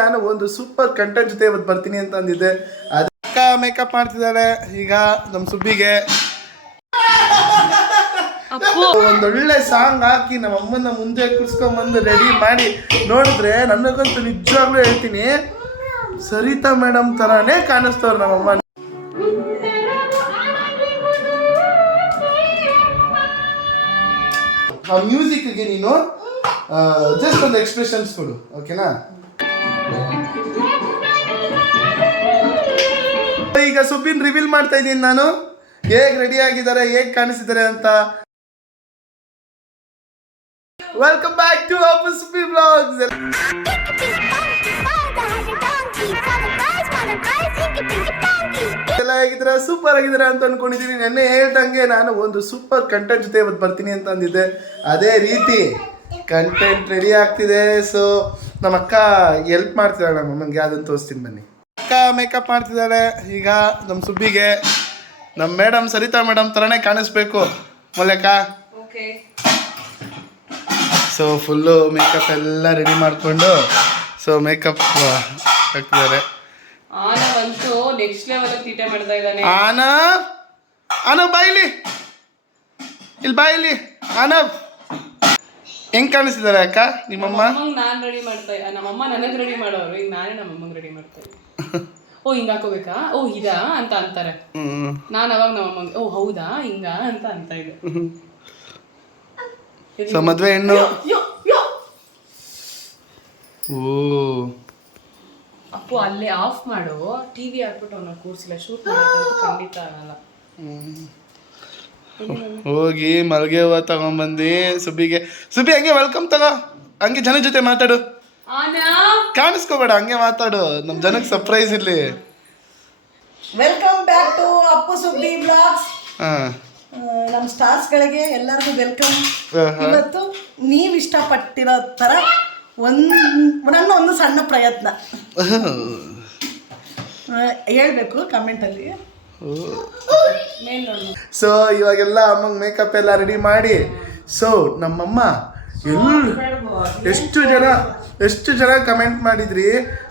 ನಾನು ಒಂದು super content ಜೊತೆ ಇವತ್ತು ಬರ್ತೀನಿ ಅಂತ ಅಂದಿದ್ದೆ. ಅದಕ್ಕ ಮೇಕಪ್ ಮಾಡ್ತಿದ್ದಾಳೆ ಈಗ ನಮ್ಮ ಸುಬ್ಬಿಗೆ. ಒಂದೊಳ್ಳೆ ಸಾಂಗ್ ಹಾಕಿ ನಮ್ಮ ಅಮ್ಮನ ಮುಂದೆ ಕೂರ್ಸ್ಕೊಂಬಂದು ರೆಡಿ ಮಾಡಿ ನೋಡಿದ್ರೆ ನನಗಂತೂ ನಿಜವಾಗ್ಲೂ ಹೇಳ್ತೀನಿ ಸರಿತಾ ಮೇಡಮ್ ತರಾನೇ ಕಾಣಿಸ್ತವ್ರು ನಮ್ಮಮ್ಮ. ಆ ಮ್ಯೂಸಿಕ್ಗೆ ನೀನು ಜಸ್ಟ್ ಒಂದು ಎಕ್ಸ್ಪ್ರೆಷನ್ಸ್ ಕೊಡು, ಓಕೆನಾ? ಈಗ ಸುಬ್ಬಿನ್ ರಿವೀಲ್ ಮಾಡ್ತಾ ಇದ್ದೀನಿ ನಾನು, ಹೇಗ್ ರೆಡಿ ಆಗಿದ್ದಾರೆ, ಹೇಗ್ ಕಾಣಿಸಿದ್ದಾರೆ ಅಂತ. Welcome back to Appu Subbi vlogs. ಎಲ್ಲ ಹೇಗಿದ್ದೀರಾ? ಸೂಪರ್ ಆಗಿದ್ದೀರಾ ಅಂತ ಅನ್ಕೊಂಡಿದ್ದೀನಿ. ನೆನ್ನೆ ಹೇಳ್ದಂಗೆ ನಾನು ಒಂದು ಸೂಪರ್ ಕಂಟೆಂಟ್ ಜೊತೆ ಇವತ್ತು ಬರ್ತೀನಿ ಅಂತ ಅಂದಿದ್ದೆ. ಅದೇ ರೀತಿ ಕಂಟೆಂಟ್ ರೆಡಿ ಆಗ್ತಿದೆ. ಸೊ ನಮ್ಮ ಅಕ್ಕ ಹೆಲ್ಪ್ ಮಾಡ್ತಿದ್ದಾಳೆ ನಮ್ಮ ಅಮ್ಮನಿಗೆ, ಅದನ್ನು ತೋರಿಸ್ತೀನಿ ಬನ್ನಿ. ಅಕ್ಕ ಮೇಕಪ್ ಮಾಡ್ತಿದ್ದಾಳೆ ಈಗ ನಮ್ಮ ಸುಬ್ಬಿಗೆ. ನಮ್ಮ ಮೇಡಮ್ ಸರಿತಾ ಮೇಡಮ್ ಥರನೇ ಕಾಣಿಸ್ಬೇಕು ಮೊಲೆಕ್ಕ. ಸೊ ಫುಲ್ಲು ಮೇಕಪ್ ಎಲ್ಲ ರೆಡಿ ಮಾಡಿಕೊಂಡು ಸೊ ಮೇಕಪ್ ಹಾಕ್ತಿದ್ದಾರೆ. ಆನವ್ ಬಾಯಿಲಿ, ಇಲ್ಲಿ ಬಾಯಿಲಿ ಆನವ್. ಹೆಂಗ್ ಕಾಣಿಸ್ತಿದ್ದಾರೆ ಅಕ್ಕ ನಿಮ್ಮಮ್ಮ? ನಾನ್ ರೆಡಿ ಮಾಡ್ತಾ, ನಮ್ಮಮ್ಮ ನನಗ್ ರೆಡಿ ಮಾಡೋರು, ಈಗ ನಾನೇ ನಮ್ಮಮ್ಮಂಗ್ ರೆಡಿ ಮಾಡ್ತಾ ಇದ್ದೆ. ಓ ಹಿಂಗ ಹಾಕೋಬೇಕಾ, ಓ ಇದಾ ಅಂತ ಅಂತಾರೆ. ನಾನು ಅವಾಗ ನಮ್ಮಮ್ಮಂಗೆ ಓ ಹೌದಾ ಹಿಂಗ ಅಂತ ಇದ್ದೆ. ಸೊ ಮದ್ವೆ ಹೆಣ್ಣು. ಓ ಅಪ್ಪು ಅಲ್ಲೇ ಆಫ್ ಮಾಡು, ಟಿವಿ ಹಾಕ್ಬಿಟ್ಟು ಅವನ್ನ ಕೂರ್ಸಿಲ್ಲ, ಶೂಟ್ ಮಾಡೋಕ್ಕಂತೂ ಖಂಡಿತ ಆಗಲ್ಲ. ಹೋಗಿ ಮಲ್ಗೆ ಹೂವ ತಗೊಂಡ್ಬಂದು ಸುಬ್ಬಿಗೆ. ಸುಬ್ಬಿ ಹಂಗೆ ವೆಲ್ಕಮ್ ತಗೋ, ಹಂಗೆ ಜನ ಜೊತೆ ಮಾತಾಡು, ಕಾಣಿಸ್ಕೋಬೇಡ, ಹಂಗೆ ಮಾತಾಡು, ನಮ್ ಜನಕ್ಕೆ ಸರ್ಪ್ರೈಸ್ ಇರ್ಲಿ. Welcome back to Appu Subbi blogs. ನಮ್ಮ ಸ್ಟಾರ್ಸ್ಗಳಿಗೆ ಎಲ್ಲರಿಗೂ ವೆಲ್ಕಮ್. ಇವತ್ತು ನೀವು ಇಷ್ಟಪಟ್ಟಿರೋ ಥರ ನನ್ನ ಒಂದು ಸಣ್ಣ ಪ್ರಯತ್ನ ಹೇಳ್ಬೇಕು ಕಮೆಂಟಲ್ಲಿ. ಸೊ ಇವಾಗೆಲ್ಲ ಅಮ್ಮಂಗೆ ಮೇಕಪ್ ಎಲ್ಲ ರೆಡಿ ಮಾಡಿ, ಸೊ ನಮ್ಮಮ್ಮ ಎಷ್ಟು ಜನ ಕಮೆಂಟ್ ಮಾಡಿದ್ರಿ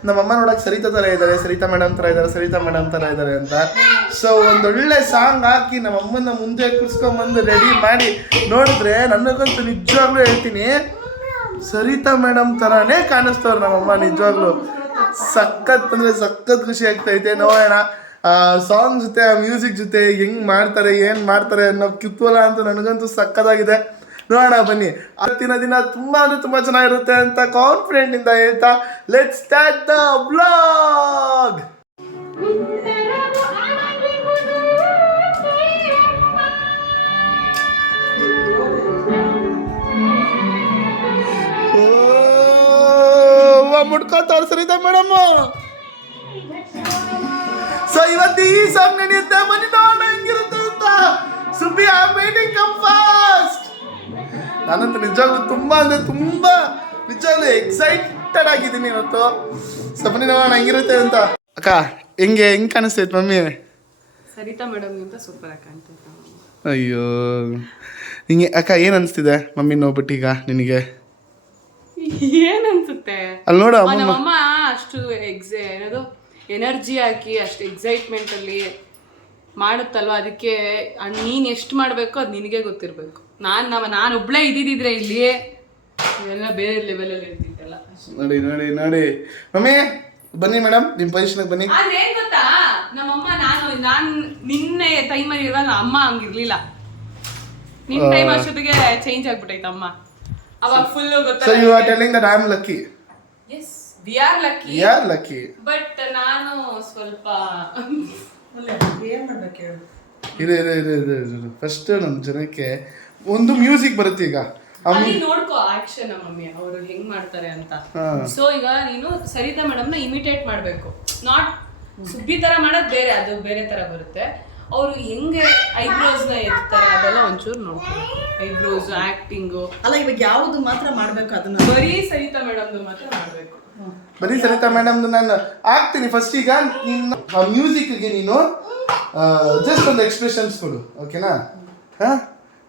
ನಮ್ಮಮ್ಮ ನೋಡಕ್ಕೆ ಸರಿತಾ ಥರ ಇದ್ದಾರೆ, ಸರಿತಾ ಮೇಡಮ್ ಥರ ಇದ್ದಾರೆ, ಸರಿತಾ ಮೇಡಮ್ ಥರ ಇದ್ದಾರೆ ಅಂತ. ಸೊ ಒಂದೊಳ್ಳೆ ಸಾಂಗ್ ಹಾಕಿ ನಮ್ಮ ಅಮ್ಮನ ಮುಂದೆ ಕೂರ್ಸ್ಕೊಂಬಂದು ರೆಡಿ ಮಾಡಿ ನೋಡಿದ್ರೆ ನನಗಂತೂ ನಿಜವಾಗ್ಲೂ ಹೇಳ್ತೀನಿ ಸರಿತಾ ಮೇಡಮ್ ಥರನೇ ಕಾಣಿಸ್ತವ್ರು ನಮ್ಮಮ್ಮ. ನಿಜವಾಗ್ಲೂ ಸಖತ್ ಅಂದರೆ ಸಖತ್ ಖುಷಿ ಆಗ್ತೈತೆ. ನೋಡೋಣ ಸಾಂಗ್ ಜೊತೆ ಆ ಮ್ಯೂಸಿಕ್ ಜೊತೆ ಹೆಂಗೆ ಮಾಡ್ತಾರೆ, ಏನು ಮಾಡ್ತಾರೆ ಅನ್ನೋ ಕಿತ್ವಲ್ಲ ಅಂತ ನನಗಂತೂ ಸಖತ್ತಾಗಿದೆ. ನೋಡೋಣ ಬನ್ನಿ. ಅವತ್ತಿನ ದಿನ ತುಂಬ ಅಂದರೆ ತುಂಬ ಚೆನ್ನಾಗಿರುತ್ತೆ ಅಂತ ಕಾನ್ಫಿಡೆಂಟ್ ಇಂದ ಹೇಳ್ತಾ ಲೆಟ್ಸ್ ಸ್ಟಾರ್ಟ್ ದ ವ್ಲಾಗ್. ಮುಡ್ಕೋತಾರ ಸರಿತಾ ಮೇಡಮ್. ಸೊ ಇವತ್ತು ಈ ಸಾಂಗ್ ನಡೆಯುತ್ತೆ, ಬನ್ನಿ ನೋಡೋಣ ಹೆಂಗಿರುತ್ತೆ ಅಂತ. Subbi I am waiting, come fast. ನಾನಂತೂ ನಿಜವಾಗ್ಲೂ ತುಂಬಾ ಅಂದರೆ ತುಂಬ ನಿಜವಾಗ್ಲೂ ಎಕ್ಸೈಟೆಡ್ ಆಗಿದ್ದೀನಿ ಇವತ್ತು. ಸೊ ಬನ್ನಿ ನೋಡೋಣ ಹೆಂಗಿರುತ್ತೆ ಅಂತ. ಅಕ್ಕ ಹೆಂಗೆ ಕಾಣಿಸ್ತೈತೆ ಮಮ್ಮಿ? ಸರಿತಾ ಮೇಡಮ್ ಅಂತ ಸೂಪರ್ ಆಗಿ ಕಾಣ್ತೈತೆ. ಅಯ್ಯೋ ಹಿಂಗೆ ಅಕ್ಕ ಏನು ಅನಿಸ್ತಿದೆ ಮಮ್ಮಿ ನೋಡ್ಬಿಟ್ಟು ಈಗ ನಿನಗೆ? ಏನ್ ಅನ್ಸುತ್ತೆ ಅಲ್ಲಿ ನೋಡು ನಮ್ಮಮ್ಮ ಅಷ್ಟು ಏನದು ಎನರ್ಜಿ ಹಾಕಿ ಅಷ್ಟು ಎಕ್ಸೈಟ್ಮೆಂಟ್ ಅಲ್ಲಿ ಮಾಡುತ್ತಲ್ವ, ಅದಕ್ಕೆ ನೀನ್ ಎಷ್ಟು ಮಾಡ್ಬೇಕು ಅದು ನಿನಗೆ ಗೊತ್ತಿರ್ಬೇಕು. ನಾನು ಒಬ್ಳೇ ಇದ್ದಿದ್ರೆ ಇಲ್ಲಿ ಇವೆಲ್ಲ ಬೇರೆ ಲೆವೆಲಲ್ಲಿ ಇರ್ತಿದ್ದಲ್ಲ. ನೋಡಿ ಮಮ್ಮಿ ಬನ್ನಿ ಮೇಡಮ್, ನಿಮ್ಮ ಪೊಸಿಷನ್ಗೆ ಬನ್ನಿ. ಆದ್ರೆ ಏನ್ ಗೊತ್ತಾ, ನಮ್ಮಮ್ಮ ನಾನು ನಿನ್ನೆ ಟೈಮಲ್ಲಿ ಇರುವಾಗ ಅಮ್ಮ ಹಂಗಿರ್ಲಿಲ್ಲ. ನಿನ್ನ ಟೈಮ್ ಅಷ್ಟೊತ್ತಿಗೆ ಚೇಂಜ್ ಆಗ್ಬಿಟ್ಟೈತೆ ಅಮ್ಮ. ಅವಾಗ ಫುಲ್ ಗೊತ್ತಾ. So you are telling that I am lucky. Yes, we are lucky. We are lucky. But ನಾನು ಸ್ವಲ್ಪ ಏನ್ ಮಾಡ್ಬೇಕು ಹೇಳು. ಇರು ಫಸ್ಟ್ ನಮ್ಮ ಜನಕ್ಕೆ ಒಂದು ಮ್ಯೂಸಿಕ್ ಬರುತ್ತೆ ಈಗ. ಅಲ್ಲಿ ನೋಡ್ಕೋ ಆಕ್ಷನ್ ಮಮ್ಮಿ ಅವರು ಹೆಂಗ್ ಮಾಡ್ತಾರೆ ಅಂತ. ಸೊ ಈಗ ನೀನು ಸರಿತಾ ಮೇಡಮ್ ನ ಇಮಿಟೇಟ್ ಮಾಡ್ಬೇಕು. ನಾಟ್ ಸುಬ್ಬಿ ತರ ಮಾಡೋದ್ ಬೇರೆ, ಅದು ಬೇರೆ ತರ ಬರುತ್ತೆ. ಅವರು ಹೆಂಗೆ ಐಬ್ರೋಸ್ ನ ಎತ್ತಾರೆ ಅದೆಲ್ಲ ಒಂಚೂರು ನೋಡ್ತಾರೆ. ಐಬ್ರೋಸ್ ಆಕ್ಟಿಂಗು ಅಲ್ಲ, ಇವಾಗ ಯಾವುದು ಮಾತ್ರ ಮಾಡ್ಬೇಕು ಅದನ್ನ ಬರೀ ಸರಿತಾ ಮೇಡಮ್ ಮಾತ್ರ ಮಾಡ್ಬೇಕು. ಬರೀ ಸರಿತಾ ಮೇಡಮ್ ನಾನು ಆಗ್ತೀನಿ. ಫಸ್ಟ್ ಈಗ ನಿನ್ನ ಆ ಮ್ಯೂಸಿಕ್ಗೆ ನೀನು ಜಸ್ಟ್ ಒಂದು ಎಕ್ಸ್ಪ್ರೆಷನ್ಸ್ ಕೊಡು, ಓಕೆನಾ? ಹಾಂ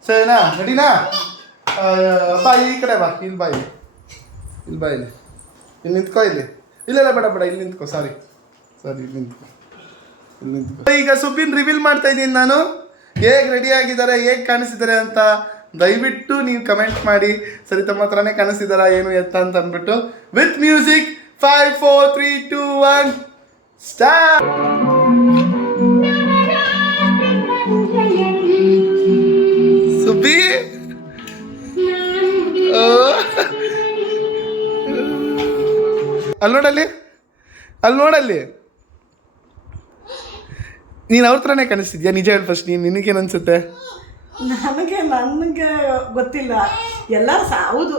ಸರಿನಾ? ರೆಡಿನಾ? ಬಾ ಈ ಕಡೆ ಬಾ, ಇಲ್ಲಿ ಬಾ, ಇಲ್ಲಿ ಇಲ್ಲಿ ನಿಂತ್ಕೋ ಇಲ್ಲಿ. ಇಲ್ಲ ಬೇಡ ಇಲ್ಲಿ ನಿಂತ್ಕೋ ಸಾರಿ ಇಲ್ಲಿ ನಿಂತ್ಕೋ ಈಗ ಸುಬ್ಬಿನ್ ರಿವೀಲ್ ಮಾಡ್ತಾ ಇದ್ದೀನಿ ನಾನು ಹೇಗೆ ರೆಡಿ ಆಗಿದ್ದಾರೆ ಹೇಗೆ ಕಾಣಿಸಿದ್ದಾರೆ ಅಂತ ದಯವಿಟ್ಟು ನೀವು ಕಮೆಂಟ್ ಮಾಡಿ ಸರಿ ತಮ್ಮ ಹತ್ರನೇ ಕಾಣಿಸಿದಾರ ಏನು ಎತ್ತ ಅಂತ ಅಂದ್ಬಿಟ್ಟು ವಿತ್ ಮ್ಯೂಸಿಕ್ 5 4 3 2 1 ಸ್ಟಾರ್ಟ್ ಸುಬ್ಬಿ ಅಲ್ಲಿ ನೋಡಲ್ಲಿ ನೀನು ಅವ್ರ ಥರನೇ ಕಾಣಿಸ್ತಿದ್ಯಾ ನಿಜ ಹೇಳಿ ಫಸ್ಟ್ ನಿನಗೇನು ಅನ್ಸುತ್ತೆ ನನಗೆ ಗೊತ್ತಿಲ್ಲ ಎಲ್ಲರೂ ಹೌದು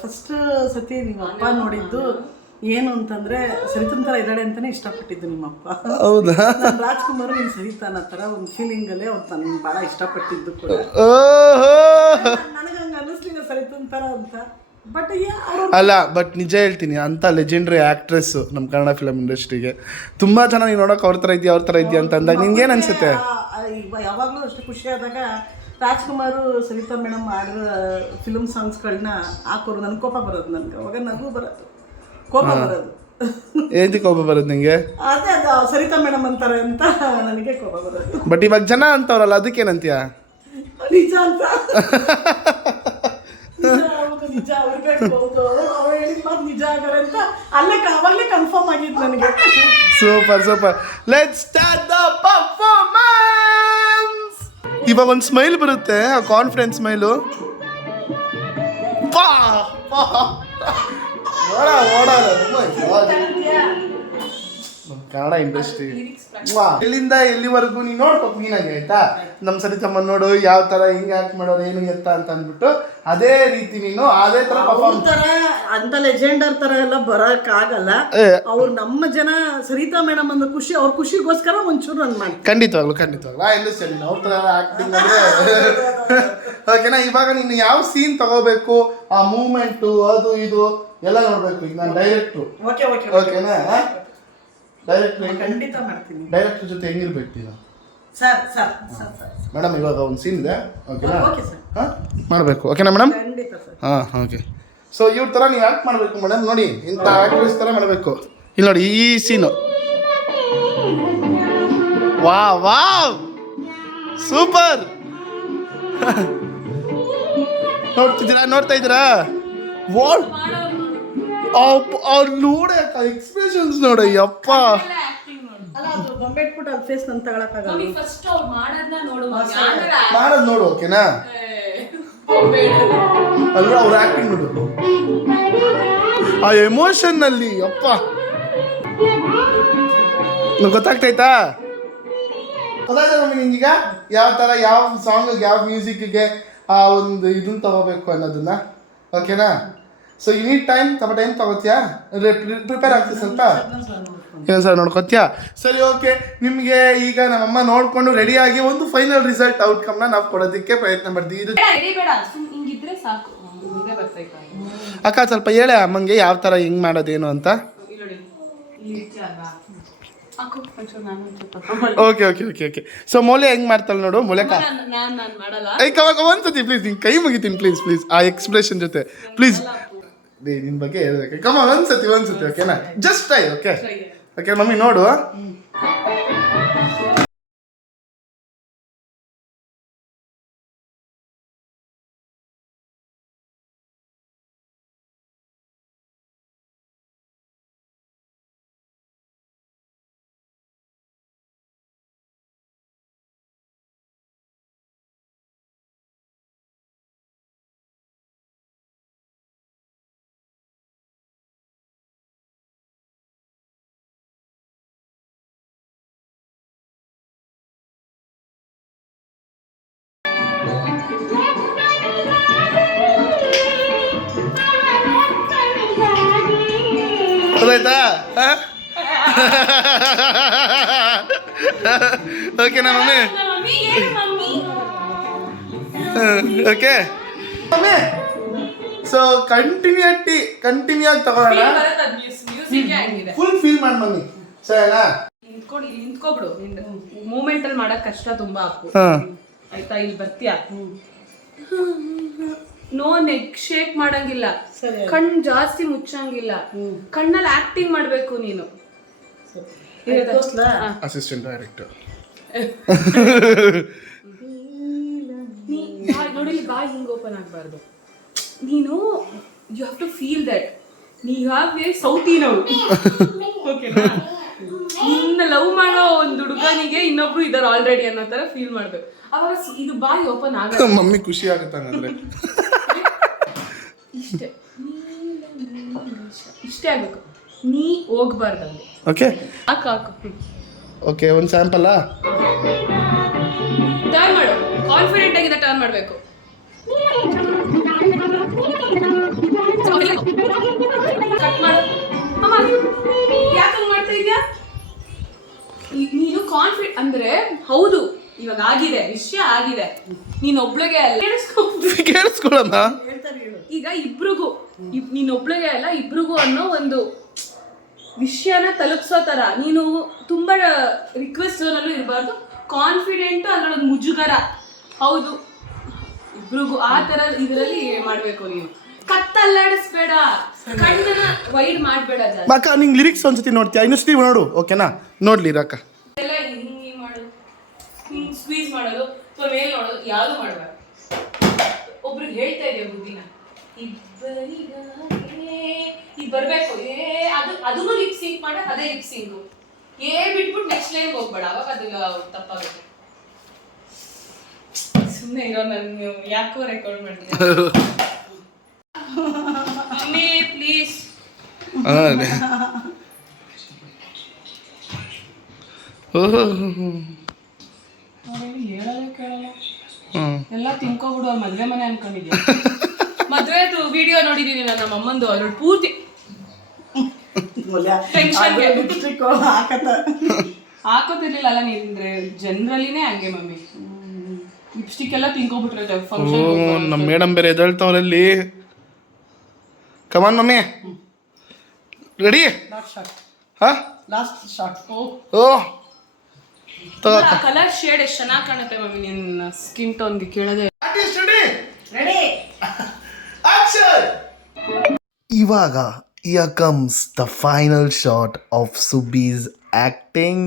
ಫಸ್ಟ್ ಸತಿ ನಿಮ್ಮ ಅಪ್ಪ ನೋಡಿದ್ದು ಏನು ಅಂತಂದ್ರೆ ಸರಿತನ ಥರ ಇದ್ದಾಳೆ ಅಂತಾನೆ ಇಷ್ಟಪಟ್ಟಿದ್ದು ನಿಮ್ಮಪ್ಪ. ಹೌದಾ? ನಾನು ರಾಜ್ಕುಮಾರ್ ನೀನು ಸರಿತಾನ ಥರ ಒಂದು ಫೀಲಿಂಗಲ್ಲೇ ಅವ್ರು ನನ್ನ ಭಾಳ ಇಷ್ಟಪಟ್ಟಿದ್ದು ಕೂಡ. ನನಗೆ ಹಂಗೆ ಅನ್ನಿಸ್ಲಿಲ್ಲ ಸರಿತನ ಥರ ಅಂತ. ಅಲ್ಲ ಬಟ್ ನಿಜ ಹೇಳ್ತೀನಿ ಅಂತ ಲೆಜೆಂಡ್ರಿ ಆಕ್ಟ್ರೆಸ್ ನಮ್ಮ ಕನ್ನಡ ಫಿಲಮ್ ಇಂಡಸ್ಟ್ರಿಗೆ ತುಂಬ ಜನ ನೀವು ನೋಡೋಕೆ ಅವ್ರ ಥರ ಇದೆಯಾ ಅಂತ ಅಂದಾಗ ನಿನ್ಗೇನು ಅನ್ಸುತ್ತೆ? ಯಾವಾಗಲೂ ಅಷ್ಟು ಖುಷಿ ಆದಾಗ ರಾಜ್ಕುಮಾರ್ ಸರಿತಾ ಮೇಡಮ್ ಮಾಡಿರೋ ಫಿಲ್ಮ್ ಸಾಂಗ್ಸ್ಗಳನ್ನ ಹಾಕೋರು ನನಗೆ ಕೋಪ ಬರೋದು, ನನಗೆ ಅವಾಗ ನಗು ಬರೋದು, ಕೋಪ ಬರೋದು. ಏಂತಿ ಕೋಪ ಬರೋದು ನಿಂಗೆ? ಅದೇ ಅದು ಸರಿತಾ ಮೇಡಮ್ ಅಂತಾರೆ ಅಂತ ನನಗೆ ಕೋಪ ಬರೋದು. ಬಟ್ ಇವಾಗ ಜನ ಅಂತವ್ರಲ್ಲ ಅದಕ್ಕೇನಂತೀಯ? ನಿಜ ಅಂತ ನಿಜ ಅವ್ರು ಹೇಳಿದ ಮಾತು ನಿಜ ಆಗರೆ ಅಂತ ಅವಾಗಲೇ ಕನ್ಫರ್ಮ್ ಆಗಿತ್ತು ನನಗೆ. Super let's start the performance. ಇವಾಗ ಒಂದು ಸ್ಮೈಲ್ ಬರುತ್ತೆ, ಆ ಕಾನ್ಫಿಡೆನ್ಸ್ ಸ್ಮೈಲು. ಕನ್ನಡ ಇಂಡಸ್ಟ್ರಿ ಎಲ್ಲಿಂದ ಎಲ್ಲಿವರೆಗೂ ನೀನು ನೋಡ್ಬೇಕು ನೀನಾಗೆ ಆಯ್ತಾ. ನಮ್ಮ ಸರಿತಮ್ಮ ನೋಡು ಯಾವ ಥರ ಹಿಂಗೆ ಆ್ಯಕ್ಟ್ ಮಾಡೋರು ಏನು ಎತ್ತ ಅಂತ ಅಂದ್ಬಿಟ್ಟು ಅದೇ ರೀತಿ ನೀನು ಅದೇ ಥರ ಪರ್ಫಾರ್ಮ್ ಅಂತ ಲೆಜೆಂಡರ್ ಥರ ಎಲ್ಲ ಬರೋಕ್ಕಾಗಲ್ಲ. ಅವ್ರು ನಮ್ಮ ಜನ ಸರಿತಾ ಮೇಡಮ್ ಅಂದ ಖುಷಿ, ಅವ್ರ ಖುಷಿಗೋಸ್ಕರ ಒಂಚೂರು ನಾನು ಮಾಡಿ ಖಂಡಿತವಾಗ್ಲು ಆ ಇಂಡಸ್ಟ್ರಿ ಅವ್ರ ಥರ ಆ್ಯಕ್ಟಿಂಗ್ ಅಂದರೆ ಓಕೆನಾ. ಇವಾಗ ನೀನು ಯಾವ ಸೀನ್ ತಗೋಬೇಕು, ಆ ಮೂಮೆಂಟು ಅದು ಇದು ಎಲ್ಲ ನೋಡಬೇಕು. ಈಗ ನಾನು ಡೈರೆಕ್ಟ್ರು ಓಕೆನಾ, ಖಂಡಿತ ಮಾಡ್ತೀನಿ. ಡೈರೆಕ್ಟರ್ ಜೊತೆ ಹೆಂಗಿರ್ಬೇಕು ನೀನು? ಸರ್ ಮೇಡಮ್ ಇವಾಗ ಒಂದು ಸೀನ್ ಇದೆ ಓಕೆನಾ, ಓಕೆ ಸರ್, ಹಾಂ ಮಾಡಬೇಕು ಓಕೆನಾ ಮೇಡಮ್? ಖಂಡಿತ ಸರ್. ಹಾಂ ಓಕೆ. ಸೊ ಇವ್ರ ಥರ ನೀವು ಆ್ಯಕ್ಟ್ ಮಾಡಬೇಕು ಮೇಡಮ್. ನೋಡಿ ಇಂಥ ಆ್ಯಕ್ಟ್ರೆಸ್ ಥರ ಮಾಡಬೇಕು. ಇಲ್ಲಿ ನೋಡಿ ಈ ಸೀನು. Wow super. ನೋಡ್ತಾ ಇದ್ದೀರಾ? ವಾಟ್ ಅವ್ರು ನೋಡ ಎಕ್ಸ್ಪ್ರೆಷನ್ಸ್ ನೋಡ ಯಪ್ಪ. ಅಲ್ಲ ಅದು ಬೊಂಬೆ ಇಟ್ಬಿಟ್ಟು ಅದು ಫೇಸ್ ನಾನು ತಗೊಳಕ್ಕಾಗಲ್ಲ. ಫಸ್ಟ್ ಅವ್ರು ಮಾಡೋದನ್ನ ನೋಡು, ಮಾಡೋದು ನೋಡು ಓಕೆನಾ. ಅಲ್ವಾ ಅವ್ರ ಆಕ್ಟಿಂಗ್ ನೋಡು, ಆ ಎಮೋಷನ್ ಅಲ್ಲಿ ಯಪ್ಪ ಗೊತ್ತಾಗ್ತೈತಾ? ನಿಂಗೀಗ ಯಾವ ಥರ ಯಾವ ಸಾಂಗ್ ಯಾವ ಮ್ಯೂಸಿಕ್ಗೆ ಆ ಒಂದು ಇದನ್ನ ತಗೋಬೇಕು ಅನ್ನೋದನ್ನ ಓಕೆನಾ. ಸೊ ಯು ನೀಡ್ ಟೈಮ್ ತಗೋತೀಯಾ? ಪ್ರಿಪೇರ್ ಆಗ್ತೀವಿ ಸ್ವಲ್ಪ ಏನು ಸರ್ ನೋಡ್ಕೊತೀಯಾ? ಸರಿ ಓಕೆ. ನಿಮಗೆ ಈಗ ನಮ್ಮಮ್ಮ ನೋಡಿಕೊಂಡು ರೆಡಿಯಾಗಿ ಒಂದು ಫೈನಲ್ ರಿಸಲ್ಟ್ ಔಟ್ಕಮ್ನ ನಾವು ಕೊಡೋದಕ್ಕೆ ಪ್ರಯತ್ನ ಪಡ್ತೀವಿ. ಇದು ಅಕ್ಕ ಸ್ವಲ್ಪ ಹೇಳೆ ಅಮ್ಮಂಗೆ ಯಾವ ಥರ ಹೆಂಗೆ ಮಾಡೋದೇನು ಅಂತ. ಓಕೆ. ಸೊ ಮೊಲೆ ಹೆಂಗ್ ಮಾಡ್ತಾಳೆ ನೋಡು. ಮೊಲೆಕ ಅವಾಗ ಒಂದ್ಸತಿ ಪ್ಲೀಸ್ ನಿನ್ ಕೈ ಮುಗಿತೀನಿ ಪ್ಲೀಸ್ ಆ ಎಕ್ಸ್ಪ್ರೆಷನ್ ಜೊತೆ ಪ್ಲೀಸ್. ನಿನ್ ಬಗ್ಗೆ ಹೇಳ್ಬೇಕು ಕಮ್ಮ ಒಂದ್ಸತಿ ಓಕೆನಾ? ಜಸ್ಟ್ ಟ್ರೈ ಓಕೆ ಮಮ್ಮಿ ನೋಡು. ಗೊತ್ತಾಯ್ತಾ? ಓಕೆನಾ mummy? Okay mummy. So continue ಆಗಿ ತಗೋಣ. ಫುಲ್ ಫೀಲ್ ಮಾಡಿ ಮಮ್ಮಿ ಸರಿನಾ? ನಿಂತ್ಕೊಬಿಡು. ಮೂಮೆಂಟ್ ಅಲ್ಲಿ ಮಾಡಕ್ ಕಷ್ಟ ತುಂಬಾ ಆಯ್ತಾ? ಇಲ್ಲಿ ಬರ್ತೀಯಾ? ನೋ ನೆಕ್ ಶೇಕ್ ಮಾಡಂಗಿಲ್ಲ, ಸರಿ. ಕಣ್ ಜಾಸ್ತಿ ಮುಚ್ಚಂಗಿಲ್ಲ, ಕಣ್ಣಲ್ಲಿ ಆಕ್ಟಿಂಗ್ ಮಾಡ್ಬೇಕು ನೀನು. ಈಗ ತೋರ್ಸ್ಲಾ? Assistant director. ನೋಡಿ ಬಾಯ್ ಹಿಂಗ್ ಓಪನ್ ಆಗ್ಬಾರ್ದು. ನೀನು you have to feel that ನೀ ಹ್ಯಾವ್ ಎ ಸೌತಿನವಳು. ಓಕೆನಾ? ನಿನ್ನ ಲವ್ ಮಾಡೋ ಒಂದು ಹುಡುಗನಿಗೆ ಇನ್ನೊಬ್ರು ಇದಾರೆ ಆಲ್ರೆಡಿ ಅನ್ನೋ ತರ ಫೀಲ್ ಮಾಡ್ಬೇಕು. ಅವಾಗ ಇದು ಬಾಯಿ ಓಪನ್ ಆಗ ಮಮ್ಮಿ ಖುಷಿ ಆಗುತ್ತೆ ಹಂಗಂದ್ರೆ. ಇಷ್ಟೇ ಇಷ್ಟೇ ಆಗ್ಬೇಕು. ನೀ ಹೋಗ್ಬಾರ್ದಂಗೆ. ಓಕೆ ಹಾಕು ಹಾಕು. ಓಕೆ, ಒಂದು ಸ್ಯಾಂಪಲ್ಲಾ? ಟರ್ನ್ ಮಾಡು, ಕಾನ್ಫಿಡೆಂಟ್ ಆಗಿದೆ ಟರ್ನ್ ಮಾಡಬೇಕು. ಕಟ್ ಮಾಡು. ಅಮ್ಮ ಯಾಕೆ ಮಾಡ್ತಾ ಇದೀಯಾ? ನೀನು ಕಾನ್ಫಿಡೆಂಟ್ ಅಂದ್ರೆ ಹೌದು ಇವಾಗ ಆಗಿದೆ, ವಿಷಯ ಆಗಿದೆ, ನೀನೊಬ್ಳಿಗೆ ಅಲ್ಲ. ಕೇಳಿಸ್ಕೊಳ್ಳೋಣ. ಈಗ ಇಬ್ರಿಗೂ ನೀನೊಬ್ಳಿಗೆ ಅಲ್ಲ ಇಬ್ರಿಗೂ ಅನ್ನೋ ಒಂದು ವಿಷಯನ ತಲುಪಿಸೋ ತರ ನೀನು ತುಂಬಾ ರಿಕ್ವೆಸ್ಟ್ ಝೋನಲ್ಲೂ ಇರಬಾರ್ದು, ಕಾನ್ಫಿಡೆಂಟ್ ಅಲ್ಲೊಂದು ಮುಜುಗರ. ಹೌದು ಇಬ್ರಿಗೂ ಆ ತರ ಇದರಲ್ಲಿ ಮಾಡ್ಬೇಕು. ನೀನು ಕತ್ತಲ್ಲಾಡಿಸ್ಬೇಡ, ಕಣ್ಣನ್ನ ವೈಡ್ ಮಾಡ್ಬೇಡ ಜಾಸ್ತಿ. ಅಕ್ಕ ನಿಂಗೆ ಲಿರಿಕ್ಸ್ ಒಂದ್ಸತಿ ನೋಡ್ತೀಯಾ? ಇನ್ನೊಂದ್ಸತಿ ನೋಡು, ಓಕೆನಾ? ನೋಡ್ಲಿ ಅಕ್ಕ. ಎಲ್ಲ ಹಿಂಗೆ ಮಾಡೋದು, ಹಿಂಗೆ ಸ್ಕ್ವೀಸ್ ಮಾಡೋದು ಅಥವಾ ಮೇಲ್ ನೋಡೋದು ಯಾವುದು ಮಾಡಬಾರ್ದು. ಒಬ್ರಿಗೆ ಹೇಳ್ತಾ ಇದೆಯಾ ಬುದ್ಧಿನ, ಇಬ್ಬರಿಗಾಗೆ ಈಗ ಬರ್ಬೇಕು. ಅದನ್ನು ಲಿಪ್ ಸಿಂಕ್ ಮಾಡ, ಅದೇ ಲಿಪ್ ಸಿಂಗು ಬಿಟ್ಬಿಟ್ಟು ನೆಕ್ಸ್ಟ್ ಲೈನ್ ಹೋಗ್ಬೇಡ, ಅವಾಗ ಅದು ತಪ್ಪಾಗುತ್ತೆ. ಸುಮ್ಮನೆ ಇರೋ, ನಾನು ಯಾಕೋ ರೆಕಾರ್ಡ್ ಮಾಡ್ತೀನಿ. Mummy please. ಹೇಳೋದೇ ಕೇಳಲ್ಲ, ಎಲ್ಲ ತಿನ್ಕೋಬಿಡು. ಅವ್ರ ಮದ್ವೆ ಮನೆ ಅನ್ಕೊಂಡಿದ್ಯಾ? ಮದ್ವೆದು ವಿಡಿಯೋ ನೋಡಿದೀನಿ ನಾನು, ನಮ್ಮ ಅಮ್ಮಂದು. ಅದ್ರ ಪೂರ್ತಿ ಹಾಕೋತಿರ್ಲಿಲ್ಲ ಅಲ್ಲ ನೀಂದ್ರೆ, ಜನರಲ್ಲಿನೇ ಹಂಗೆ ಮಮ್ಮಿ. ಲಿಪ್ಸ್ಟಿಕ್ ಎಲ್ಲ ತಿನ್ಕೋಬಿಟ್ರೆ ಫಂಕ್ಷನ್. ನಮ್ಮ ಮೇಡಮ್ ಬೇರೆ ಎದ್ದೇಳ್ತಾವ್ರಲ್ಲಿ. ಕಮಾನ್ ಮಮ್ಮಿ, ರೆಡಿ? ಹಾ, ಲಾಸ್ಟ್ ಶಾಟ್. ಓ ಕಲರ್ ಶೇಡ್ ಎಷ್ಟು ಚೆನ್ನಾಗಿ ಕಾಣುತ್ತೆ ಮಮ್ಮಿ ನಿನ್ನ ಸ್ಕಿನ್ ಟೋನ್ಗೆ. ಕೇಳದೆ ರೆಡಿ ಆಕ್ಷನ್. ಇವಾಗ here comes the final shot of Subbi's acting.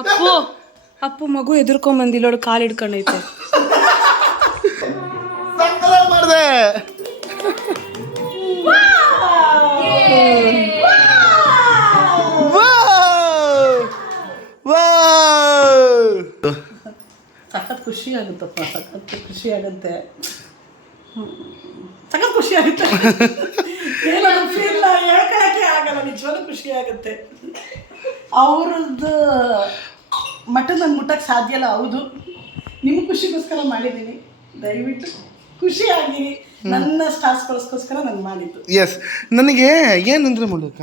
Appu Appu ಮಗು ಎದುರ್ಕೊಂಡ್ ಬಂದಿಲ್ಲ, ಕಾಲು ಹಿಡ್ಕೊಂಡೈತೆ. ಮಾಡಿದೆ. ಸಖತ್ ಖುಷಿ ಆಗುತ್ತಪ್ಪ, ಸಖತ್ ಖುಷಿ ಆಗುತ್ತೆ, ಸಖತ್ ಖುಷಿ ಆಗುತ್ತೆ. ಏನಾದ್ರು ಫೀಲ್ ಹೇಳ್ಕೊಳಕ್ಕೆ ಆಗಲ್ಲ, ನಿಜವಾಗ್ಲೂ ಖುಷಿ ಆಗುತ್ತೆ. ಅವ್ರದ್ದು ಮಟನ್ ನಾನು ಮುಟ್ಟಕ್ಕೆ ಸಾಧ್ಯ ಇಲ್ಲ. ಹೌದು, ನಿಮ್ಮ ಖುಷಿಗೋಸ್ಕರ ಮಾಡಿದ್ದೀನಿ, ದಯವಿಟ್ಟು ಖುಷಿಯಾಗಿರಿ. ನನ್ನ ಸ್ಟಾರ್ಸ್ಗೋಸ್ಕರ ನಾನು ಮಾಡಿದ್ದು. ಎಸ್, ನನಗೆ ಏನಂದ್ರೆ ಮೂಲಕ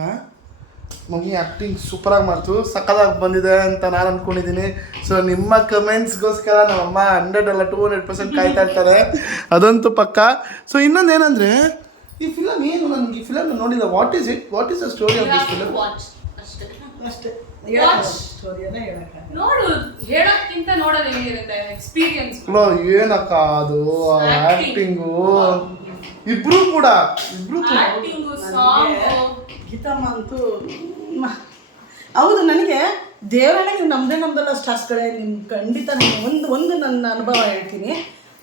ಮಮ್ಮಿ ಆ್ಯಕ್ಟಿಂಗ್ ಸೂಪರಾಗಿ ಮಾಡ್ತು, ಸಕ್ಕದಾಗಿ ಬಂದಿದೆ ಅಂತ ನಾನು ಅಂದ್ಕೊಂಡಿದ್ದೀನಿ. ಸೊ ನಿಮ್ಮ ಕಮೆಂಟ್ಸ್ಗೋಸ್ಕರ ನಮ್ಮಮ್ಮ 100 ಅಲ್ಲ 200% ಕಾಯ್ತಾ ಇರ್ತಾರೆ, ಅದಂತೂ ಪಕ್ಕ. ಸೊ ಇನ್ನೊಂದು ಏನಂದರೆ, ಈ ಫಿಲಮ್ ಏನು, ನನಗೆ ಈ ಫಿಲಮ್ ನೋಡಿಲ್ಲ. What is it? What is the story of this film? ಅಷ್ಟೇ ಸ್ಟೋರಿಯನ್ನೇ ಹೇಳಕ್ಕೆ ನೋಡು, ಹೇಳೋಕ್ಕಿಂತ ನೋಡೋದು ಹೆಂಗಿರುತ್ತೆ ಎಕ್ಸ್ಪೀರಿಯನ್ಸ್. ಏನಕ್ಕ ಅದು ಆ್ಯಕ್ಟಿಂಗು, ಇಬ್ರು ಕೂಡ ಆಕ್ಟಿಂಗು, ಸಾಂಗು. ಗೀತಮ್ಮ ಅಂತೂ ಹೌದು. ನನಗೆ ದೇವರೇ, ನೀವು ನಮ್ಮದಲ್ಲ ಸ್ಟಾರ್ಸ್ಗಳೇ, ನಿಮ್ಮ ಖಂಡಿತ ಒಂದು ನನ್ನ ಅನುಭವ ಹೇಳ್ತೀನಿ.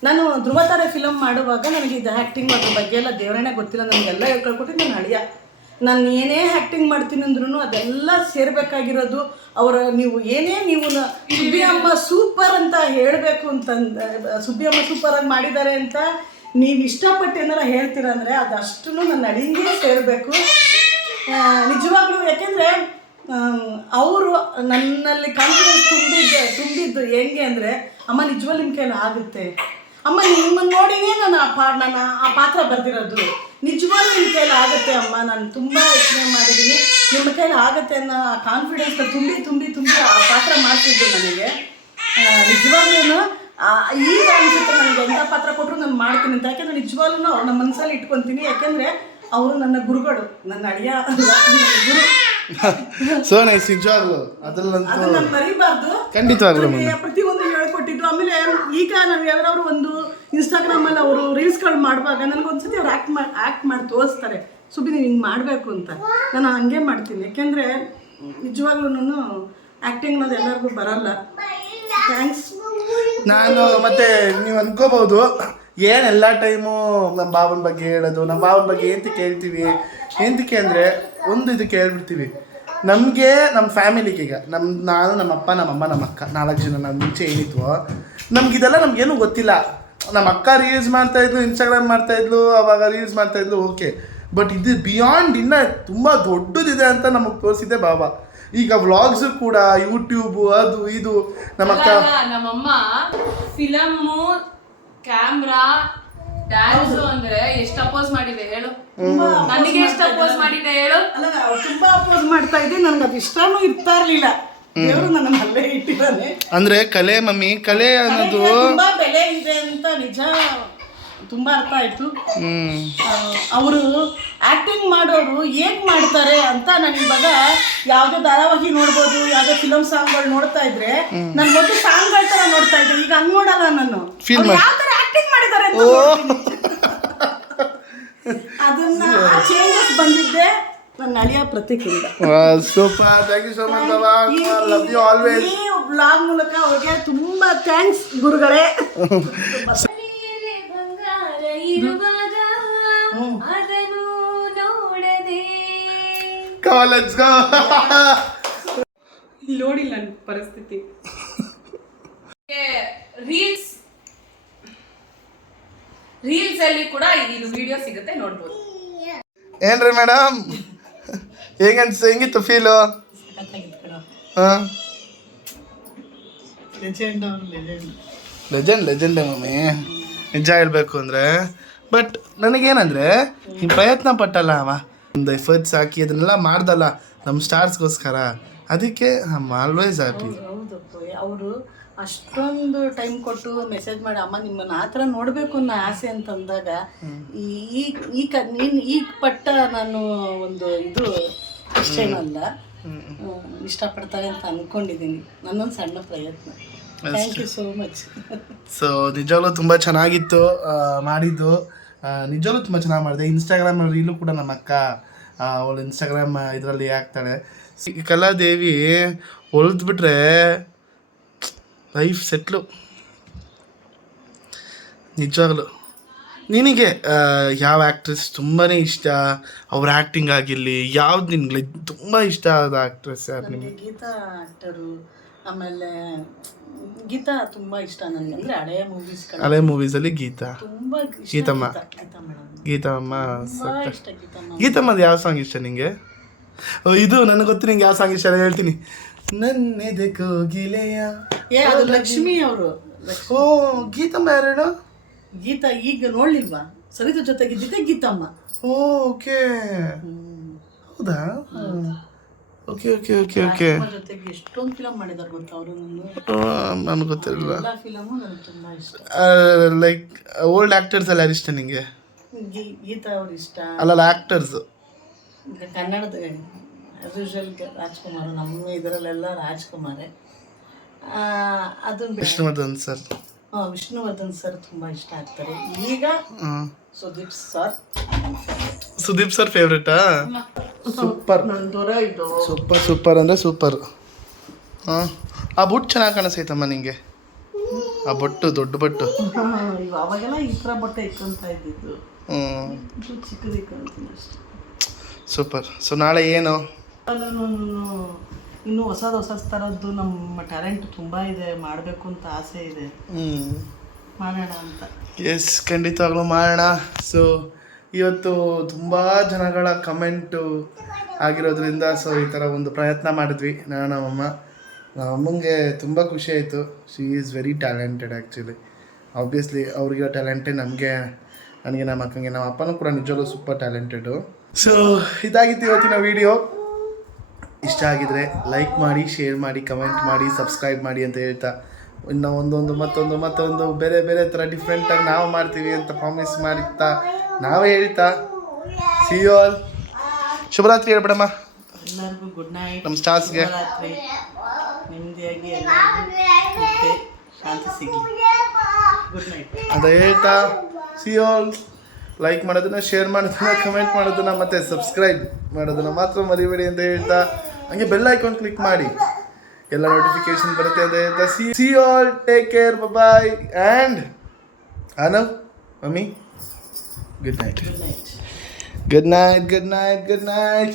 ನಾನು ಧ್ರುವತಾರೆ ಫಿಲಮ್ ಮಾಡುವಾಗ ನನಗೆ ಇದು ಆ್ಯಕ್ಟಿಂಗ್ ಅದ್ರ ಬಗ್ಗೆ ಎಲ್ಲ ದೇವರೇ ಗೊತ್ತಿಲ್ಲ, ನನಗೆಲ್ಲ ಹೇಳ್ಕೊಳ್ಕೊಟ್ಟು ನಾನು ಅಳಿಯ. ನಾನು ಏನೇ ಆ್ಯಕ್ಟಿಂಗ್ ಮಾಡ್ತೀನಿ ಅಂದ್ರೂ ಅದೆಲ್ಲ ಸೇರಬೇಕಾಗಿರೋದು ನೀವು ಏನೇ ನೀವು ಸುಬ್ಬಿ ಅಮ್ಮ ಸೂಪರ್ ಅಂತ ಹೇಳಬೇಕು ಅಂತಂದ, ಸುಬ್ಬಿ ಅಮ್ಮ ಸೂಪರಾಗಿ ಮಾಡಿದ್ದಾರೆ ಅಂತ ನೀವು ಇಷ್ಟಪಟ್ಟು ಏನಾರ ಹೇಳ್ತೀರ ಅಂದರೆ ಅದಷ್ಟು ನನ್ನ ಅಡಿಗೆ ಸೇರಬೇಕು. ನಿಜವಾಗ್ಲೂ ಯಾಕೆಂದರೆ ಅವರು ನನ್ನಲ್ಲಿ ಕಾನ್ಫಿಡೆನ್ಸ್ ತುಂಬಿದ್ದು ಹೆಂಗೆ ಅಂದರೆ, ಅಮ್ಮ ನಿಜವಾಗ್ಲೂ ನಿಮ್ಮ ಕೈಲಿ ಆಗುತ್ತೆ, ಅಮ್ಮ ನಿಮ್ಮನ್ನು ನೋಡಿನೇ ನಾನು ಆ ಪಾತ್ರ ಬರ್ದಿರೋದು, ನಿಜವಾಗ್ಲೂ ನಿಮ್ಮ ಕೈಲಿ ಆಗುತ್ತೆ ಅಮ್ಮ, ನಾನು ತುಂಬ ಯೋಚನೆ ಮಾಡಿದ್ದೀನಿ, ನಿಮ್ಮ ಕೈಲಿ ಆಗುತ್ತೆ ಅನ್ನೋ ಆ ಕಾನ್ಫಿಡೆನ್ಸ್ ತುಂಬಿ ಆ ಪಾತ್ರ ಮಾಡ್ತಿದ್ದು ನನಗೆ. ನಿಜವಾಗ್ಲೂ ಈಗ ಅನ್ಸುತ್ತೆ ನನಗೆ ಎಂಥ ಪಾತ್ರ ಕೊಟ್ಟರು ನಾನು ಮಾಡ್ತೀನಿ ಅಂತ. ಯಾಕೆಂದರೆ ನಿಜವಾಗ್ಲೂ ಅವ್ರು ನಮ್ಮ ಮನಸ್ಸಲ್ಲಿ ಇಟ್ಕೊತೀನಿ. ಯಾಕೆಂದರೆ ಅವರು ನನ್ನ ಗುರುಗಳು, ನನ್ನ ಅಳಿಯ ಗುರು. ಸೊ ನೈಸ್, ನಿಜವಾಗ್ಲು ಅದ್ರಲ್ಲಂತೂ ಅದನ್ನ ನಾನು ಮರಿಬಾರ್ದು. ಖಂಡಿತವಾಗ್ಲೂ ಪ್ರತಿಯೊಂದು ಹೇಳ್ಕೊಟ್ಟಿದ್ದು. ಆಮೇಲೆ ಈಗ ನಾವು ಯಾವ್ದಾದ್ರು ಒಂದು ಇನ್ಸ್ಟಾಗ್ರಾಮಲ್ಲಿ ಅವರು ರೀಲ್ಸ್ಗಳು ಮಾಡುವಾಗ ನನಗೊಂದ್ಸತಿ ಅವ್ರು ಆ್ಯಕ್ಟ್ ಮಾಡಿ ತೋರಿಸ್ತಾರೆ, ಸುಬ್ಬಿ ನೀವು ಹಿಂಗೆ ಮಾಡಬೇಕು ಅಂತ. ನಾನು ಹಂಗೆ ಮಾಡ್ತೀನಿ. ಯಾಕೆಂದರೆ ನಿಜವಾಗ್ಲೂ ಆ್ಯಕ್ಟಿಂಗ್ ಅನ್ನೋದು ಎಲ್ಲರಿಗೂ ಬರಲ್ಲ. ಥ್ಯಾಂಕ್ಸ್. ನಾನು ಮತ್ತೆ ನೀವು ಅನ್ಕೋಬಹುದು ಏನೆಲ್ಲ ಟೈಮು ನಮ್ಮ ಭಾವನ ಬಗ್ಗೆ ಹೇಳೋದು, ನಮ್ಮ ಭಾವನ ಬಗ್ಗೆ ಏನಕ್ಕೆ ಹೇಳ್ತೀವಿ, ಏನಕ್ಕೆ ಅಂದರೆ ಒಂದು ಇದಕ್ಕೆ ಹೇಳ್ಬಿಡ್ತೀವಿ. ನಮಗೆ ನಮ್ಮ ಫ್ಯಾಮಿಲಿಗೆ ಈಗ ನಾನು ನಮ್ಮ ಅಪ್ಪ ನಮ್ಮಮ್ಮ ನಮ್ಮ ಅಕ್ಕ 4 ಜನ ನಾನು ಮುಂಚೆ ಏನಿದ್ವೋ ನಮಗಿದೆಲ್ಲ ನಮಗೇನು ಗೊತ್ತಿಲ್ಲ. ನಮ್ಮ ಅಕ್ಕ ರೀಲ್ಸ್ ಮಾಡ್ತಾಯಿದ್ಲು, ಇನ್ಸ್ಟಾಗ್ರಾಮ್ ಮಾಡ್ತಾಯಿದ್ಲು, ಅವಾಗ ರೀಲ್ಸ್ ಮಾಡ್ತಾಯಿದ್ಲು, ಓಕೆ. ಬಟ್ ಇದು ಬಿಯಾಂಡ್ ಇನ್ನೂ ತುಂಬ ದೊಡ್ಡದಿದೆ ಅಂತ ನಮಗೆ ತೋರಿಸಿದ್ದೆ ಬಾಬಾ. ಈಗ ವ್ಲಾಗ್ಸು ಕೂಡ ಯೂಟ್ಯೂಬು ಅದು ಇದು. ನಮ್ಮಮ್ಮ ಫಿಲಮ್ಮು, ಕ್ಯಾಮ್ರಾ, ಡ್ಯಾನ್ಸು ಅಂದ್ರೆ ಎಷ್ಟು ಅಪೋಸ್ ಮಾಡಿದೆ ಹೇಳು, ನನಗೆ ಎಷ್ಟು ಅಪೋಸ್ ಮಾಡಿದೆ ಹೇಳು. ಅಲ್ಲ, ತುಂಬಾ ಅಪೋಸ್ ಮಾಡ್ತಾ ಇದ್ದೆ. ನನಗೆ ಅದು ಇಷ್ಟನೂ ಇರ್ತಾ ಇರ್ಲಿಲ್ಲ. ದೇವರು ನನ್ನ ಅಲ್ಲೇ ಇಟ್ಟಿದ್ದಾನೆ. ಅಂದ್ರೆ ಕಲೆ ಮಮ್ಮಿ, ಕಲೆ ಅನ್ನೋದು ತುಂಬಾ ಬೆಲೆ ಇದೆ ಅಂತ ನಿಜ ತುಂಬಾ ಅರ್ಥ ಆಯ್ತು. ಅವರು ಆಕ್ಟಿಂಗ್ ಮಾಡೋರು ಹೇಗ್ ಮಾಡ್ತಾರೆ ಅಂತ ನಾನು ಇವಾಗ ಯಾವ್ದೋ ಧಾರಾವಾಹಿ ನೋಡ್ಬೋದು, ಯಾವ್ದೋ ಫಿಲಮ್ ಸಾಂಗ್ಗಳು ನೋಡ್ತಾ ಇದ್ರೆ ನಾನು ಮೊದಲು ಸಾಂಗ್ಗಳ ತರ ನೋಡ್ತಾ ಇದ್ದೆ. ಈಗ ಹಂಗ್ ನೋಡಲ್ಲ, ನಾನು ಯಾವ ತರ ಆಕ್ಟಿಂಗ್ ಮಾಡಿದ್ದಾರೆ ಅಂತ ಅದನ್ನ ಚೇಂಜಸ್ ಬಂದಿದ್ದೆ ನನ್ನ ಅಳಿಯ ಪ್ರತೀಕಿಂದ. Super, thank you so much ಬಾಬಾ, ಲವ್ ಯು ಆಲ್ವೇಸ್. ಈ ಬ್ಲಾಗ್ ಮೂಲಕ ಅವ್ರಿಗೆ ತುಂಬಾ ಥ್ಯಾಂಕ್ಸ್ ಗುರುಗಳೇ. ಅದನ್ನು ನೋಡದೆ ಲೆಟ್ಸ್ ಗೋ. ನೋಡಿಲ್ಲ ನನ್ನ ಪರಿಸ್ಥಿತಿ. ರೀಲ್ಸ್ ಅಲ್ಲಿ ಕೂಡ ಇದು ವಿಡಿಯೋ ಸಿಗುತ್ತೆ, ನೋಡ್ಬೋದು. ಏನ್ರಿ ಮೇಡಮ್, ಹೆಂಗಿತ್ತು ಫೀಲು? ಲೆಜೆಂಡ್ ಮಮ್ಮಿ, ನಿಜ ಹೇಳ್ಬೇಕು ಅಂದರೆ. ಬಟ್ ನನಗೇನಂದರೆ ಈ ಪ್ರಯತ್ನ ಪಟ್ಟಲ್ಲ ಅವ, ಒಂದು ಎಫರ್ಟ್ಸ್ ಹಾಕಿ ಅದನ್ನೆಲ್ಲ ಮಾಡ್ದಲ್ಲ ನಮ್ಮ ಸ್ಟಾರ್ಸ್ಗೋಸ್ಕರ, ಅದಕ್ಕೆ ಐ ಆಲ್ವೇಸ್ ಹ್ಯಾಪಿ. ಹೌದಪ್ಪ, ಅವರು ಅಷ್ಟೊಂದು ಟೈಮ್ ಕೊಟ್ಟು ಮೆಸೇಜ್ ಮಾಡಿ ಅಮ್ಮ ನಿಮ್ಮನ್ನು ಆ ಥರ ನೋಡಬೇಕು ಅನ್ನೋ ಆಸೆ ಅಂತಂದಾಗ ಈಗ ಪಟ್ಟ ನಾನು ಒಂದು ಇದು ಅಷ್ಟೇನಲ್ಲ, ಇಷ್ಟಪಡ್ತಾರೆ ಅಂತ ಅಂದ್ಕೊಂಡಿದ್ದೀನಿ. ನನ್ನೊಂದು ಸಣ್ಣ ಪ್ರಯತ್ನ. Thank you so much. So ನಿಜವಾಗ್ಲೂ ತುಂಬ ಚೆನ್ನಾಗಿತ್ತು ಮಾಡಿದ್ದು, ನಿಜವಾಗ್ಲೂ ತುಂಬ ಚೆನ್ನಾಗಿ ಮಾಡಿದೆ. ಇನ್ಸ್ಟಾಗ್ರಾಮಲ್ಲಿ ರೀಲು ಕೂಡ ನಮ್ಮ ಅಕ್ಕ ಅವಳು ಇನ್ಸ್ಟಾಗ್ರಾಮ್ ಇದರಲ್ಲಿ ಹಾಕ್ತಾಳೆ. Kaladevi ಹೊಲಿದ್ಬಿಟ್ರೆ life settle. ನಿಜವಾಗ್ಲು ನಿನಗೆ ಯಾವ ಆ್ಯಕ್ಟ್ರೆಸ್ ತುಂಬಾ ಇಷ್ಟ? ಅವ್ರ ಆ್ಯಕ್ಟಿಂಗ್ ಆಗಿರಲಿ, ಯಾವ್ದು ನಿನ್ಗೆ ತುಂಬ ಇಷ್ಟ ಆದ ಆ್ಯಕ್ಟ್ರೆಸ್ ಯಾರು ನಿಮಗೆ? ಗೀತಾ ಆಕ್ಟರು, ಆಮೇಲೆ ಗೀತಾ ತುಂಬಾ ಇಷ್ಟ ನನಗೆ. ಅಂದರೆ ಹಳೆ ಮೂವೀಸಲ್ಲಿ ಗೀತಾ, ತುಂಬಾ ಗೀತಮ್ಮ, ಗೀತಮ್ಮ ಇಷ್ಟ. ಗೀತಮ್ಮದು ಯಾವ ಸಾಂಗ್ ಇಷ್ಟ ನಿಂಗೆ? ಇದು ನನಗೆ ಗೊತ್ತು ನಿಂಗೆ ಯಾವ ಸಾಂಗ್ ಇಷ್ಟ ಹೇಳ್ತೀನಿ. ನನ್ನೆದೆ ಕೋಗಿಲೆಯ, ಅದು ಲಕ್ಷ್ಮಿ ಅವರು. ಓ, ಗೀತಮ್ಮ ಯಾರು ಹೇಳು? ಗೀತಾ ಈಗ ನೋಡ್ಲಿಲ್ವಾ? ಸರಿತ ಜೊತೆಗಿದ್ದಿದ್ದೆ ಗೀತಮ್ಮ. ಓಕೆ, ಹೌದಾ? Okay okay okay okay. ಜೊತೆಗೆ ಎಷ್ಟೊಂದು ಫಿಲಮ್ ಮಾಡಿದಾರೆ ಗೊತ್ತಾ ಅವರು. ನನಗೆ ಗೊತ್ತಿರಲಿಲ್ಲ. ಎಲ್ಲ ಫಿಲಮು ನನಗೆ ತುಂಬಾ ಇಷ್ಟ. ಲೈಕ್ ಓಲ್ಡ್ ಆ್ಯಕ್ಟರ್ಸ್ ಎಲ್ಲ ಯಾರು ಇಷ್ಟ ನಿಂಗೆ? ಗೀತಾ ಅವ್ರು ಇಷ್ಟ. ಅಲ್ಲಲ್ಲ ಆ್ಯಕ್ಟರ್ಸ್ ಕನ್ನಡದ ಯೂಶಲ್ ರಾಜ್ಕುಮಾರ್, ನಮ್ಮ ಇದರಲ್ಲೆಲ್ಲ ರಾಜ್ಕುಮಾರೇ. ಅದನ್ನ ವಿಷ್ಣುವರ್ಧನ್ ಸರ್, ವಿಷ್ಣುವರ್ಧನ್ ಸರ್ ತುಂಬಾ ಇಷ್ಟ ಆಗ್ತಾರೆ. ಈಗ ಸುದೀಪ್ ಸರ್ ಫೇವ್ರೇಟಾ? ಸೂಪರ್ ಸೂಪರ್ ಸೂಪರ್ ಅಂದರೆ ಸೂಪರ್. ಹಾಂ, ಆ ಬುಟ್ಟು ಚೆನ್ನಾಗಿ ಕಾಣಿಸ್ತೈತಮ್ಮ ನಿಂಗೆ, ಆ ಬೊಟ್ಟು, ದೊಡ್ಡ ಬೊಟ್ಟು. ಅವಾಗೆಲ್ಲ ಈ ಥರ ಬಟ್ಟೆ ಇಕ್ಕಂತ ಇದ್ದಿದ್ದು, ಚಿಕ್ಕದು ಇಕ್ಕಂತೀನಿ ಅಷ್ಟೇ. ಸೂಪರ್. ಸೊ ನಾಳೆ ಏನು? ಇನ್ನೂ ಹೊಸ ಥರದ್ದು ನಮ್ಮ ಟ್ಯಾಲೆಂಟ್ ತುಂಬ ಇದೆ, ಮಾಡಬೇಕು ಅಂತ ಆಸೆ ಇದೆ. ಮಾಡೋಣ ಅಂತ. ಎಸ್, ಖಂಡಿತವಾಗ್ಲೂ ಮಾಡೋಣ. ಸೊ ಇವತ್ತು ತುಂಬ ಜನಗಳ ಕಮೆಂಟು ಆಗಿರೋದ್ರಿಂದ ಸೊ ಈ ಥರ ಒಂದು ಪ್ರಯತ್ನ ಮಾಡಿದ್ವಿ ನಮ್ಮಮ್ಮಂಗೆ ತುಂಬ ಖುಷಿ ಆಯಿತು. She is very talented actually. Obviously ಅವ್ರಿಗೆ ಟ್ಯಾಲೆಂಟೇ ನನಗೆ ನಮ್ಮ ಅಕ್ಕಂಗೆ, ನಮ್ಮ ಅಪ್ಪನೂ ಕೂಡ ನಿಜವಾಗ್ಲೂ ಸೂಪರ್ ಟ್ಯಾಲೆಂಟೆಡು. ಸೊ ಇದಾಗಿತ್ತು ಇವತ್ತಿನ ವಿಡಿಯೋ. ಇಷ್ಟ ಆಗಿದ್ರೆ ಲೈಕ್ ಮಾಡಿ, ಶೇರ್ ಮಾಡಿ, ಕಮೆಂಟ್ ಮಾಡಿ, ಸಬ್ಸ್ಕ್ರೈಬ್ ಮಾಡಿ ಅಂತ ಹೇಳ್ತಾ, ಇನ್ನು ಮತ್ತೊಂದು ಬೇರೆ ಬೇರೆ ಥರ ಡಿಫ್ರೆಂಟಾಗಿ ನಾವು ಮಾಡ್ತೀವಿ ಅಂತ ಪ್ರಾಮಿಸ್ ಮಾಡ್ತಾ ನಾವೇ ಹೇಳ್ತಾ ಸಿ ಯು ಆಲ್. ಶುಭರಾತ್ರಿ ಹೇಳ್ಬಿಡಮ್ಮ ಎಲ್ಲರಿಗೂ. Good night. ನಮ್ಮ ಸ್ಟಾರ್ಸ್ಗೆ ರಾತ್ರಿ ನೆಮ್ಮದಿಯಾಗಿ ಎಲ್ಲರಿಗೂ ಶಾಂತಿ ಸಿಗಲಿ. Good night. ಅದೇ ಹೇಳ್ತಾ ಸಿ ಯು ಆಲ್. ಲೈಕ್ ಮಾಡೋದನ್ನ, ಶೇರ್ ಮಾಡೋದನ್ನ, ಕಮೆಂಟ್ ಮಾಡೋದನ್ನ ಮತ್ತು ಸಬ್ಸ್ಕ್ರೈಬ್ ಮಾಡೋದನ್ನ ಮಾತ್ರ ಮರಿಬೇಡಿ ಅಂತ ಹೇಳ್ತಾ, ಹಂಗೆ ಬೆಲ್ ಐಕಾನ್ ಕ್ಲಿಕ್ ಮಾಡಿ, ಎಲ್ಲ ನೋಟಿಫಿಕೇಶನ್ ಬರುತ್ತೆ ಅಂತ ಹೇಳ್ತಾ see you all. Take care, bye. And Anav, mummy, good night. Good night. Good night, good night, good night.